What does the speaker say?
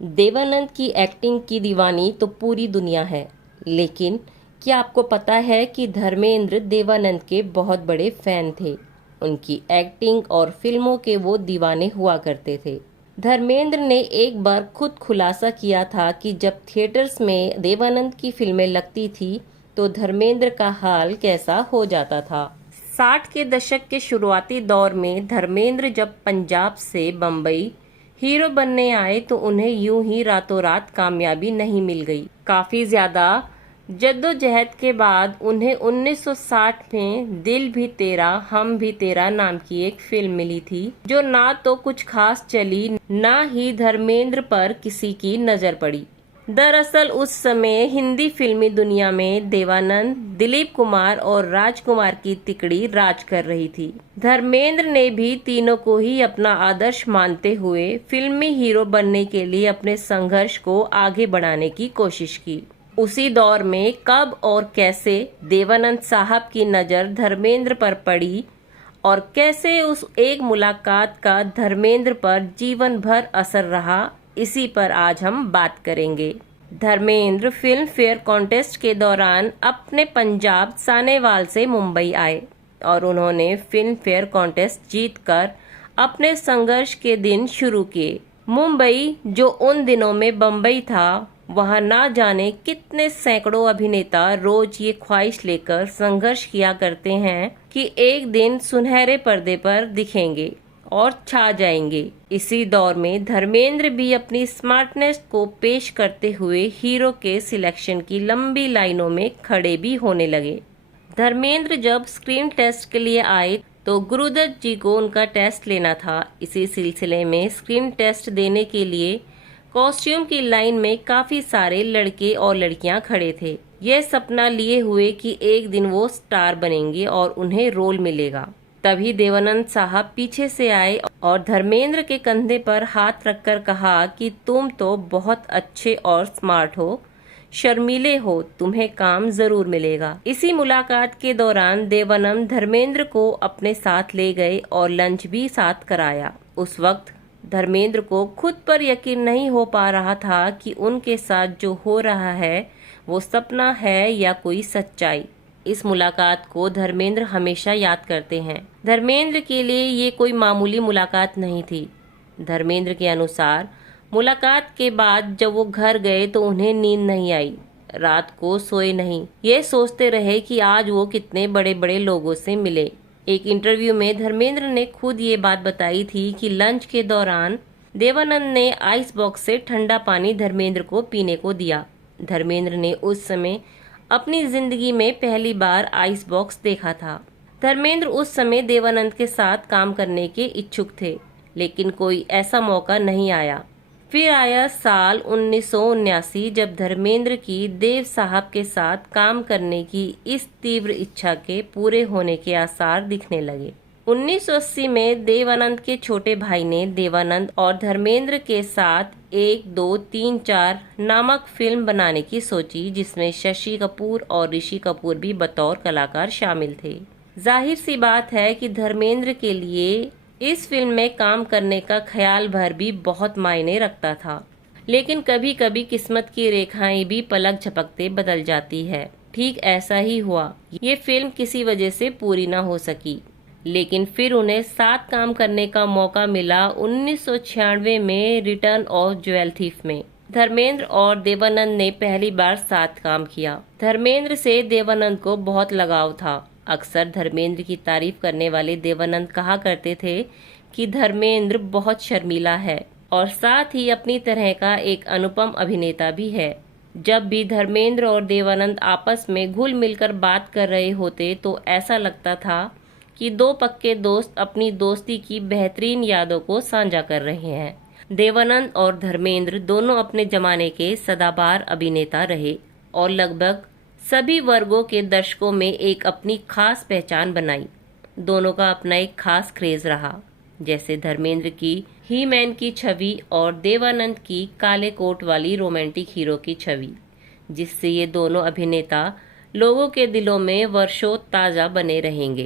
देवानंद की एक्टिंग की दीवानी तो पूरी दुनिया है, लेकिन क्या आपको पता है कि धर्मेंद्र देवानंद के बहुत बड़े फैन थे। उनकी एक्टिंग और फिल्मों के वो दीवाने हुआ करते थे। धर्मेंद्र ने एक बार खुद खुलासा किया था कि जब थिएटर्स में देवानंद की फिल्में लगती थी तो धर्मेंद्र का हाल कैसा हो जाता था। 60 के दशक के शुरुआती दौर में धर्मेंद्र जब पंजाब से बम्बई हीरो बनने आए तो उन्हें यूं ही रातों रात कामयाबी नहीं मिल गई। काफी ज्यादा जद्दोजहद के बाद उन्हें 1960 में दिल भी तेरा हम भी तेरा नाम की एक फिल्म मिली थी, जो ना तो कुछ खास चली, ना ही धर्मेंद्र पर किसी की नजर पड़ी। दरअसल उस समय हिंदी फिल्मी दुनिया में देवानंद, दिलीप कुमार और राजकुमार की तिकड़ी राज कर रही थी। धर्मेंद्र ने भी तीनों को ही अपना आदर्श मानते हुए फिल्मी हीरो बनने के लिए अपने संघर्ष को आगे बढ़ाने की कोशिश की। उसी दौर में कब और कैसे देवानंद साहब की नजर धर्मेंद्र पर पड़ी और कैसे उस एक मुलाकात का धर्मेंद्र पर जीवन भर असर रहा, इसी पर आज हम बात करेंगे। धर्मेंद्र फिल्म फेयर कॉन्टेस्ट के दौरान अपने पंजाब सानेवाल से मुंबई आए और उन्होंने फिल्म फेयर कॉन्टेस्ट जीतकर अपने संघर्ष के दिन शुरू किए। मुंबई जो उन दिनों में बम्बई था, वहां ना जाने कितने सैकड़ों अभिनेता रोज ये ख्वाहिश लेकर संघर्ष किया करते हैं कि एक दिन सुनहरे पर्दे पर दिखेंगे और छा जाएंगे। इसी दौर में धर्मेंद्र भी अपनी स्मार्टनेस को पेश करते हुए हीरो के सिलेक्शन की लंबी लाइनों में खड़े भी होने लगे। धर्मेंद्र जब स्क्रीन टेस्ट के लिए आए तो गुरुदत्त जी को उनका टेस्ट लेना था। इसी सिलसिले में स्क्रीन टेस्ट देने के लिए कॉस्ट्यूम की लाइन में काफी सारे लड़के और लड़कियां खड़े थे, यह सपना लिए हुए कि एक दिन वो स्टार बनेंगे और उन्हें रोल मिलेगा। तभी देवानंद साहब पीछे से आए और धर्मेंद्र के कंधे पर हाथ रखकर कहा कि तुम तो बहुत अच्छे और स्मार्ट हो, शर्मीले हो, तुम्हें काम जरूर मिलेगा। इसी मुलाकात के दौरान देवानंद धर्मेंद्र को अपने साथ ले गए और लंच भी साथ कराया। उस वक्त धर्मेंद्र को खुद पर यकीन नहीं हो पा रहा था कि उनके साथ जो हो रहा है वो सपना है या कोई सच्चाई। इस मुलाकात को धर्मेंद्र हमेशा याद करते हैं। धर्मेंद्र के लिए ये कोई मामूली मुलाकात नहीं थी। धर्मेंद्र के अनुसार मुलाकात के बाद जब वो घर गए तो उन्हें नींद नहीं आई, रात को सोए नहीं, ये सोचते रहे कि आज वो कितने बड़े बड़े लोगों से मिले। एक इंटरव्यू में धर्मेंद्र ने खुद ये बात बताई थी कि लंच के दौरान देवानंद ने आइस बॉक्स से ठंडा पानी धर्मेंद्र को पीने को दिया। धर्मेंद्र ने उस समय अपनी जिंदगी में पहली बार आइस बॉक्स देखा था। धर्मेंद्र उस समय देवानंद के साथ काम करने के इच्छुक थे, लेकिन कोई ऐसा मौका नहीं आया। फिर आया साल 1979 जब धर्मेंद्र की देव साहब के साथ काम करने की इस तीव्र इच्छा के पूरे होने के आसार दिखने लगे। 1980 में देवानंद के छोटे भाई ने देवानंद और धर्मेंद्र के साथ 1, 2, 3, 4 नामक फिल्म बनाने की सोची, जिसमें शशि कपूर और ऋषि कपूर भी बतौर कलाकार शामिल थे। जाहिर सी बात है कि धर्मेंद्र के लिए इस फिल्म में काम करने का ख्याल भर भी बहुत मायने रखता था, लेकिन कभी कभी किस्मत की रेखाएं भी पलक झपकते बदल जाती है। ठीक ऐसा ही हुआ। ये फिल्म किसी वजह से पूरी ना हो सकी, लेकिन फिर उन्हें साथ काम करने का मौका मिला 1996 में रिटर्न ऑफ ज्वेल थीफ में। धर्मेंद्र और देवानंद ने पहली बार साथ काम किया। धर्मेंद्र से देवानंद को बहुत लगाव था। अक्सर धर्मेंद्र की तारीफ करने वाले देवानंद कहा करते थे कि धर्मेंद्र बहुत शर्मीला है और साथ ही अपनी तरह का एक अनुपम अभिनेता भी है। जब भी धर्मेंद्र और देवानंद आपस में घुल मिलकर बात कर रहे होते तो ऐसा लगता था कि दो पक्के दोस्त अपनी दोस्ती की बेहतरीन यादों को साझा कर रहे हैं। देवानंद और धर्मेंद्र दोनों अपने जमाने के सदाबहार अभिनेता रहे और लगभग सभी वर्गों के दर्शकों में एक अपनी खास पहचान बनाई। दोनों का अपना एक खास क्रेज रहा, जैसे धर्मेंद्र की ही मैन की छवि और देवानंद की काले कोट वाली रोमांटिक हीरो की छवि, जिससे ये दोनों अभिनेता लोगों के दिलों में वर्षों ताजा बने रहेंगे।